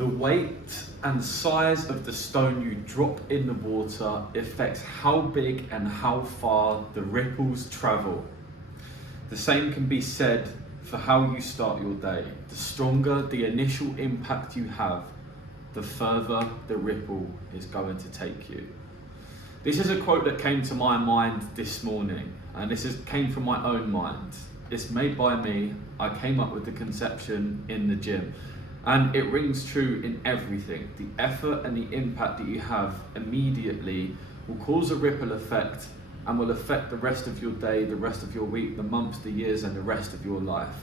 The weight and size of the stone you drop in the water affects how big and how far the ripples travel. The same can be said for how you start your day. The stronger the initial impact you have, the further the ripple is going to take you. This is a quote that came to my mind this morning, and came from my own mind. It's made by me. I came up with the conception in the gym. And it rings true in everything. The effort and the impact that you have immediately will cause a ripple effect and will affect the rest of your day, the rest of your week, the months, the years, and the rest of your life.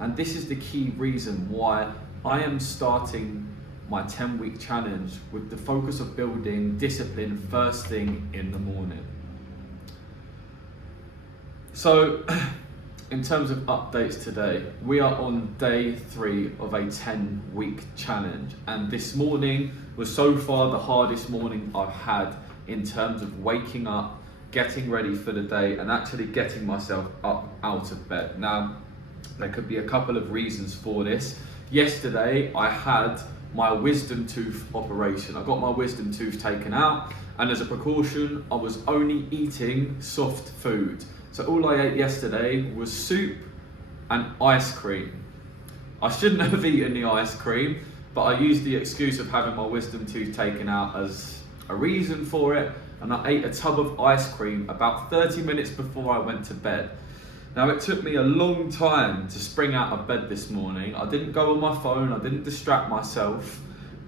And this is the key reason why I am starting my 10-week challenge with the focus of building discipline first thing in the morning. So, in terms of updates today, we are on day 3 of a 10-week challenge, and this morning was so far the hardest morning I've had in terms of waking up, getting ready for the day, and actually getting myself up out of bed. Now, there could be a couple of reasons for this. Yesterday, I had my wisdom tooth operation. I got my wisdom tooth taken out, and as a precaution, I was only eating soft food. So all I ate yesterday was soup and ice cream. I shouldn't have eaten the ice cream, but I used the excuse of having my wisdom tooth taken out as a reason for it, and I ate a tub of ice cream about 30 minutes before I went to bed. Now, it took me a long time to spring out of bed this morning. I didn't go on my phone, I didn't distract myself,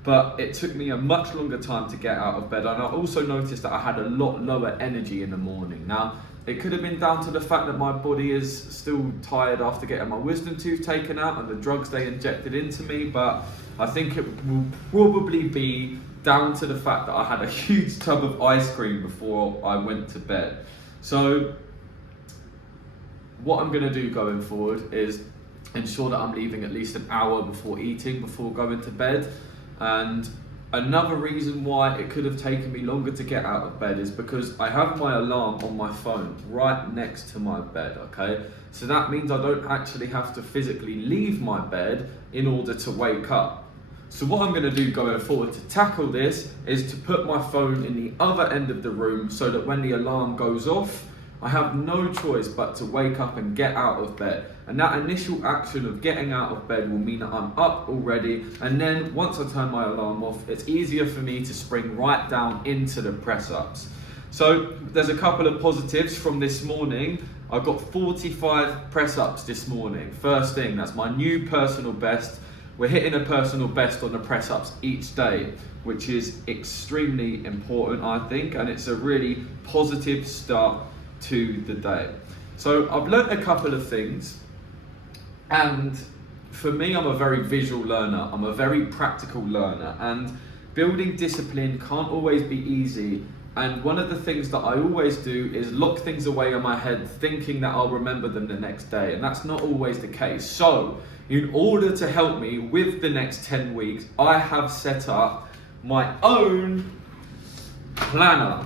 but it took me a much longer time to get out of bed. And I also noticed that I had a lot lower energy in the morning. Now, it could have been down to the fact that my body is still tired after getting my wisdom tooth taken out and the drugs they injected into me, but I think it will probably be down to the fact that I had a huge tub of ice cream before I went to bed. So what I'm going to do going forward is ensure that I'm leaving at least an hour before eating, before going to bed. And another reason why it could have taken me longer to get out of bed is because I have my alarm on my phone right next to my bed, okay? So that means I don't actually have to physically leave my bed in order to wake up. So what I'm going to do going forward to tackle this is to put my phone in the other end of the room so that when the alarm goes off, I have no choice but to wake up and get out of bed. And that initial action of getting out of bed will mean that I'm up already. And then once I turn my alarm off, it's easier for me to spring right down into the press ups. So there's a couple of positives from this morning. I got 45 press ups this morning. First thing, that's my new personal best. We're hitting a personal best on the press ups each day, which is extremely important, I think. And it's a really positive start to the day. So I've learnt a couple of things, and for me, I'm a very visual learner. I'm a very practical learner, and building discipline can't always be easy. And one of the things that I always do is lock things away in my head, thinking that I'll remember them the next day, and that's not always the case. So in order to help me with the next 10 weeks, I have set up my own planner.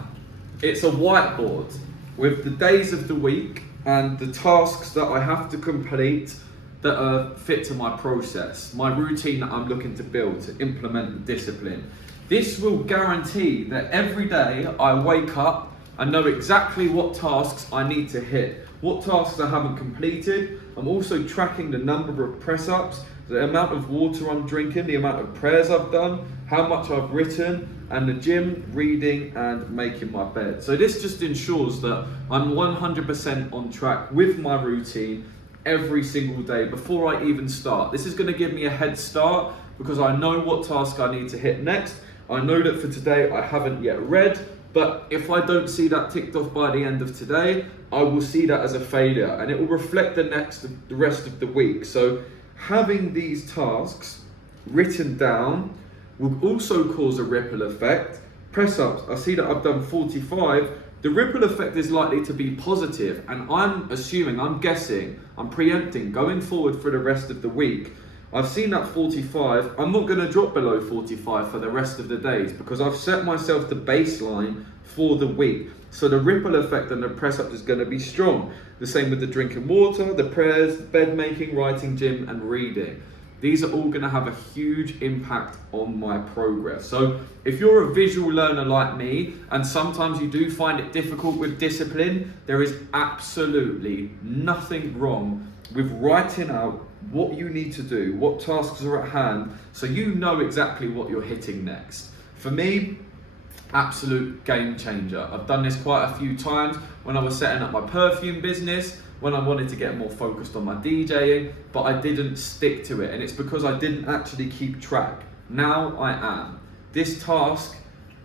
It's a whiteboard with the days of the week and the tasks that I have to complete that are fit to my process, my routine that I'm looking to build to implement the discipline. This will guarantee that every day I wake up and know exactly what tasks I need to hit, what tasks I haven't completed. I'm also tracking the number of press-ups, the amount of water I'm drinking, the amount of prayers I've done, how much I've written, and the gym, reading, and making my bed. So this just ensures that I'm 100% on track with my routine every single day before I even start. This is going to give me a head start because I know what task I need to hit next. I know that for today I haven't yet read, but if I don't see that ticked off by the end of today, I will see that as a failure, and it will reflect the rest of the week. So having these tasks written down will also cause a ripple effect. Press ups, I see that I've done 45. The ripple effect is likely to be positive, and I'm assuming, I'm guessing, I'm preempting going forward for the rest of the week. I've seen that 45. I'm not going to drop below 45 for the rest of the days because I've set myself the baseline for the week. So the ripple effect and the press up is going to be strong. The same with the drinking water, the prayers, bed making, writing, gym, and reading. these are all going to have a huge impact on my progress. So if you're a visual learner like me, and sometimes you do find it difficult with discipline, there is absolutely nothing wrong with writing out what you need to do, what tasks are at hand, so you know exactly what you're hitting next. For me, absolute game changer. I've done this quite a few times when I was setting up my perfume business, when I wanted to get more focused on my DJing, but I didn't stick to it, and it's because I didn't actually keep track. Now I am. This task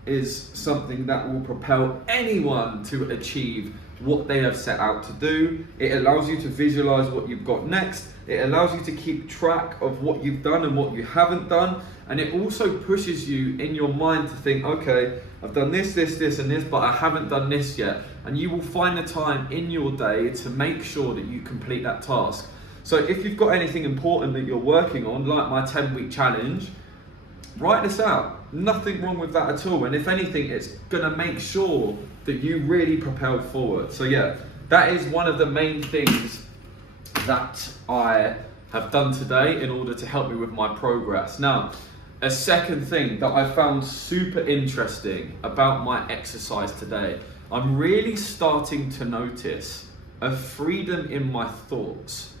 is something that will propel anyone to achieve what they have set out to do. It allows you to visualize what you've got next. It allows you to keep track of what you've done and what you haven't done. And it also pushes you in your mind to think, okay, I've done this, and this, but I haven't done this yet. And you will find the time in your day to make sure that you complete that task. So if you've got anything important that you're working on, like my 10-week challenge, write this out. Nothing wrong with that at all. And if anything, it's gonna make sure that you really propel forward. So yeah, that is one of the main things that I have done today in order to help me with my progress. Now, a second thing that I found super interesting about my exercise today, I'm really starting to notice a freedom in my thoughts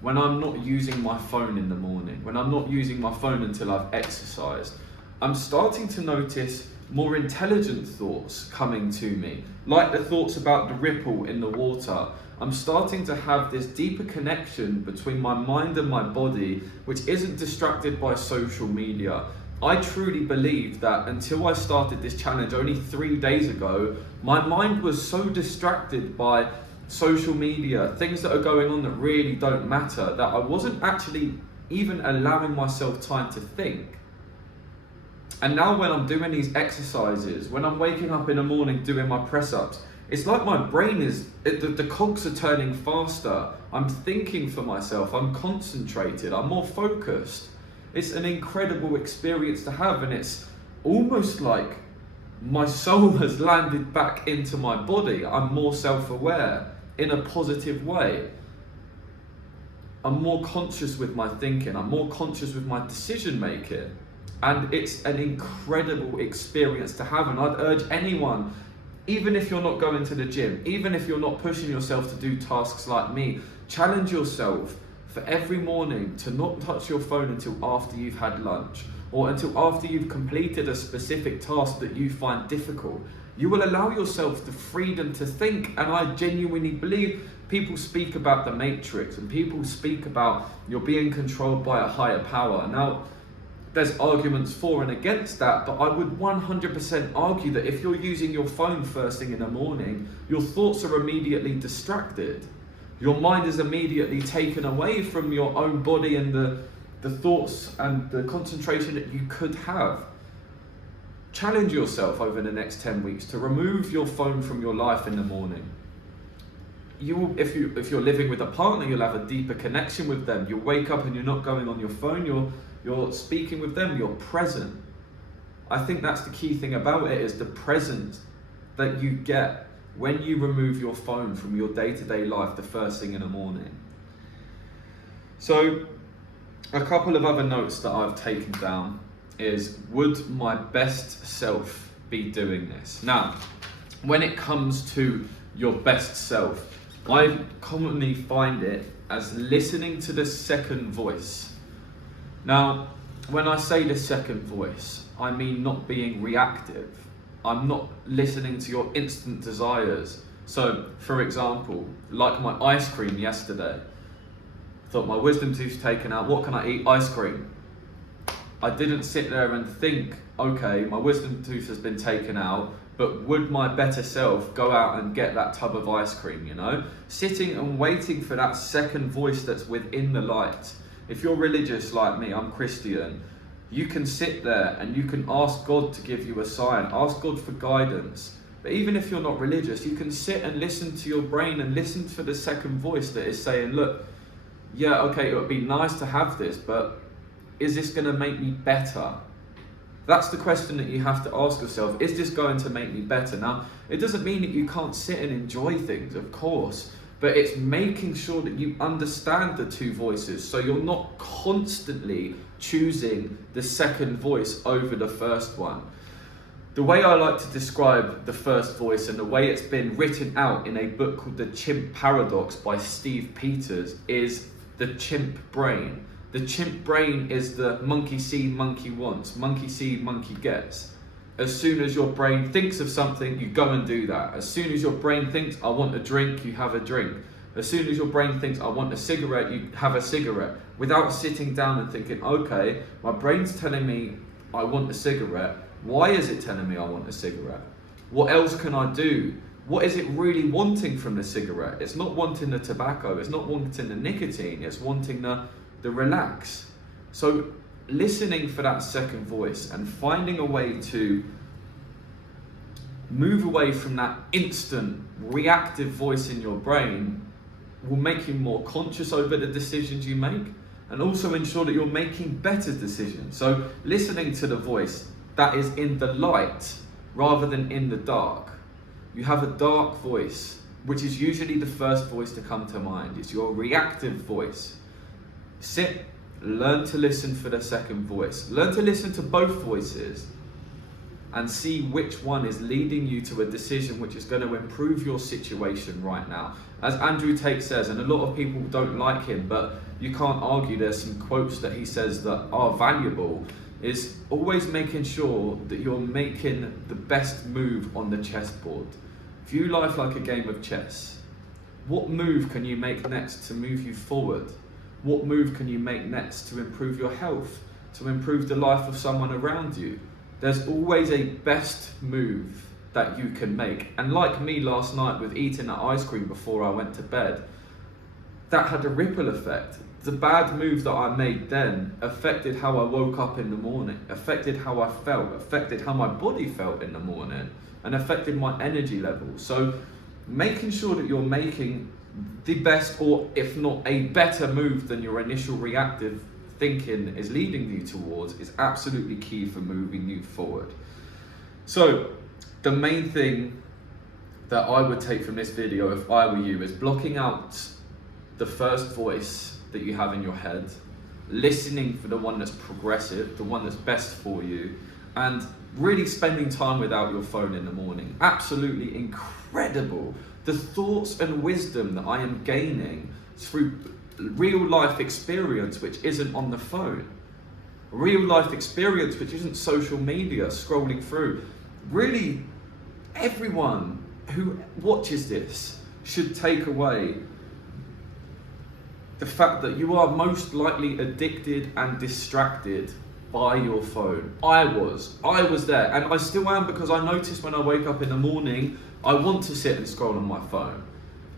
when I'm not using my phone in the morning, when I'm not using my phone until I've exercised. I'm starting to notice more intelligent thoughts coming to me, like the thoughts about the ripple in the water. I'm starting to have this deeper connection between my mind and my body, which isn't distracted by social media. I truly believe that until I started this challenge only 3 days ago, my mind was so distracted by social media, things that are going on that really don't matter, that I wasn't actually even allowing myself time to think. And now when I'm doing these exercises, when I'm waking up in the morning doing my press-ups, it's like my brain the cogs are turning faster. I'm thinking for myself, I'm concentrated, I'm more focused. It's an incredible experience to have, and it's almost like my soul has landed back into my body. I'm more self-aware in a positive way. I'm more conscious with my thinking, I'm more conscious with my decision making. And it's an incredible experience to have, and I'd urge anyone, even if you're not going to the gym, even if you're not pushing yourself to do tasks like me, challenge yourself for every morning to not touch your phone until after you've had lunch, or until after you've completed a specific task that you find difficult. You will allow yourself the freedom to think, and I genuinely believe people speak about the matrix, and people speak about you're being controlled by a higher power. Now, there's arguments for and against that, but I would 100% argue that if you're using your phone first thing in the morning, your thoughts are immediately distracted. Your mind is immediately taken away from your own body and the thoughts and the concentration that you could have. Challenge yourself over the next 10 weeks to remove your phone from your life in the morning. You will, if you're living with a partner, you'll have a deeper connection with them. You'll wake up and you're not going on your phone, you're speaking with them, you're present. I think that's the key thing about it, is the presence that you get when you remove your phone from your day-to-day life the first thing in the morning. So, a couple of other notes that I've taken down is, would my best self be doing this? Now, when it comes to your best self, I commonly find it as listening to the second voice. Now, when I say the second voice, I mean not being reactive. I'm not listening to your instant desires. So, for example, like my ice cream yesterday. Thought my wisdom tooth's taken out, what can I eat? Ice cream. I didn't sit there and think, okay, my wisdom tooth has been taken out, but would my better self go out and get that tub of ice cream, you know? Sitting and waiting for that second voice that's within the light. If you're religious like me, I'm Christian, you can sit there and you can ask God to give you a sign, ask God for guidance. But even if you're not religious, you can sit and listen to your brain and listen for the second voice that is saying, look, yeah, okay, it would be nice to have this, but is this going to make me better? That's the question that you have to ask yourself. Is this going to make me better? Now, it doesn't mean that you can't sit and enjoy things, of course, but it's making sure that you understand the two voices, so you're not constantly choosing the second voice over the first one. The way I like to describe the first voice, and the way it's been written out in a book called The Chimp Paradox by Steve Peters, is the chimp brain. The chimp brain is the monkey see, monkey wants, monkey see, monkey gets. As soon as your brain thinks of something, you go and do that. As soon as your brain thinks, I want a drink, you have a drink. As soon as your brain thinks, I want a cigarette, you have a cigarette. Without sitting down and thinking, okay, my brain's telling me I want a cigarette. Why is it telling me I want a cigarette? What else can I do? What is it really wanting from the cigarette? It's not wanting the tobacco, it's not wanting the nicotine, it's wanting the relax. So listening for that second voice and finding a way to move away from that instant reactive voice in your brain will make you more conscious over the decisions you make, and also ensure that you're making better decisions. So listening to the voice that is in the light rather than in the dark. You have a dark voice, which is usually the first voice to come to mind. It's your reactive voice. Sit, learn to listen for the second voice. Learn to listen to both voices and see which one is leading you to a decision which is going to improve your situation right now. As Andrew Tate says, and a lot of people don't like him, but you can't argue, there's some quotes that he says that are valuable, is always making sure that you're making the best move on the chessboard. View life like a game of chess. What move can you make next to move you forward? What move can you make next to improve your health, to improve the life of someone around you? There's always a best move that you can make. And like me last night with eating that ice cream before I went to bed, that had a ripple effect. The bad move that I made then affected how I woke up in the morning, affected how I felt, affected how my body felt in the morning, and affected my energy levels. So making sure that you're making the best, or if not a better move than your initial reactive thinking is leading you towards, is absolutely key for moving you forward. So the main thing that I would take from this video if I were you is blocking out the first voice that you have in your head, listening for the one that's progressive, the one that's best for you, and really spending time without your phone in the morning. Absolutely incredible. The thoughts and wisdom that I am gaining through real life experience which isn't on the phone. Real life experience which isn't social media scrolling through. Really, everyone who watches this should take away the fact that you are most likely addicted and distracted by your phone. I was there, and I still am, because I notice when I wake up in the morning, I want to sit and scroll on my phone.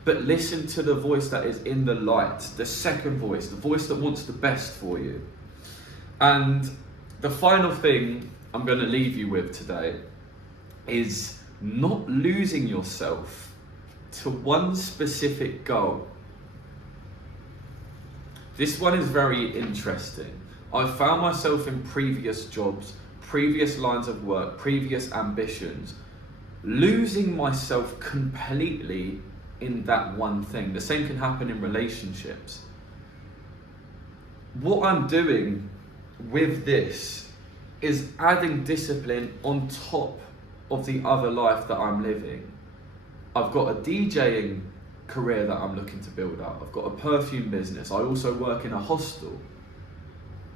But listen to the voice that is in the light, the second voice, the voice that wants the best for you. And the final thing I'm going to leave you with today is not losing yourself to one specific goal. This one is very interesting. I found myself in previous jobs, previous lines of work, previous ambitions, losing myself completely in that one thing. The same can happen in relationships. What I'm doing with this is adding discipline on top of the other life that I'm living. I've got a DJing career that I'm looking to build up. I've got a perfume business. I also work in a hostel.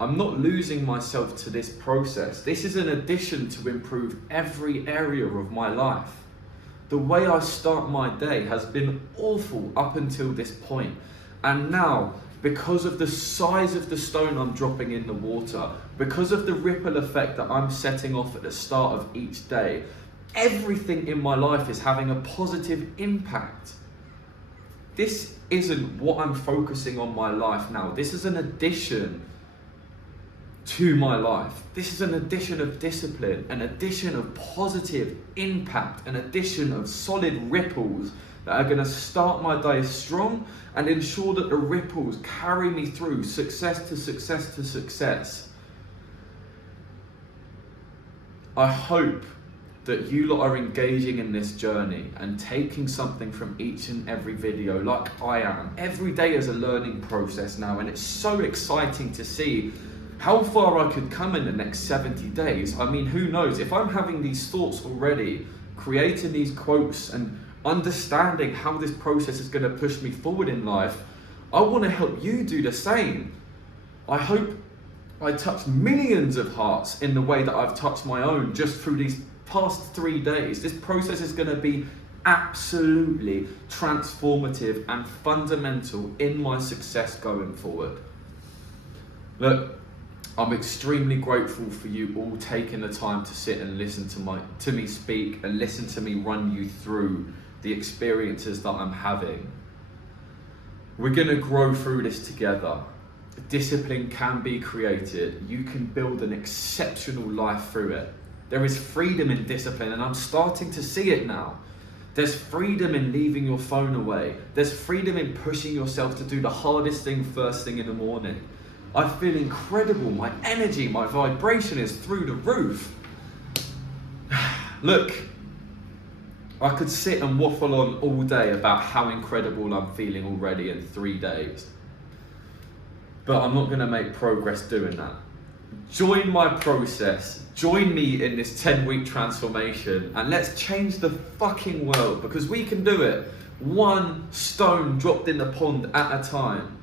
I'm not losing myself to this process. This is an addition to improve every area of my life. The way I start my day has been awful up until this point. And now, because of the size of the stone I'm dropping in the water, because of the ripple effect that I'm setting off at the start of each day, everything in my life is having a positive impact. This isn't what I'm focusing on my life now. This is an addition to my life. This is an addition of discipline, an addition of positive impact, an addition of solid ripples that are going to start my day strong and ensure that the ripples carry me through success to success to success. I hope that you lot are engaging in this journey and taking something from each and every video like I am. Every day is a learning process now, and it's so exciting to see how far I could come in the next 70 days. I mean, who knows? If I'm having these thoughts already, creating these quotes and understanding how this process is going to push me forward in life, I want to help you do the same. I hope I touch millions of hearts in the way that I've touched my own just through these past 3 days. This process is going to be absolutely transformative and fundamental in my success going forward. Look, I'm extremely grateful for you all taking the time to sit and listen to me speak and listen to me run you through the experiences that I'm having. We're going to grow through this together. Discipline can be created. You can build an exceptional life through it. There is freedom in discipline, and I'm starting to see it now. There's freedom in leaving your phone away. There's freedom in pushing yourself to do the hardest thing first thing in the morning. I feel incredible. My energy, my vibration is through the roof. Look, I could sit and waffle on all day about how incredible I'm feeling already in 3 days. But I'm not going to make progress doing that. Join my process. Join me in this 10-week transformation, and let's change the fucking world, because we can do it. One stone dropped in the pond at a time.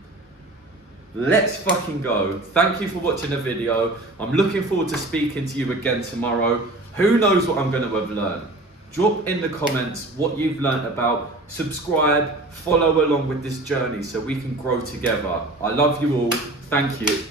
Let's fucking go. Thank you for watching the video. I'm looking forward to speaking to you again tomorrow. Who knows what I'm going to have learned? Drop in the comments what you've learned about. Subscribe, follow along with this journey so we can grow together. I love you all. Thank you.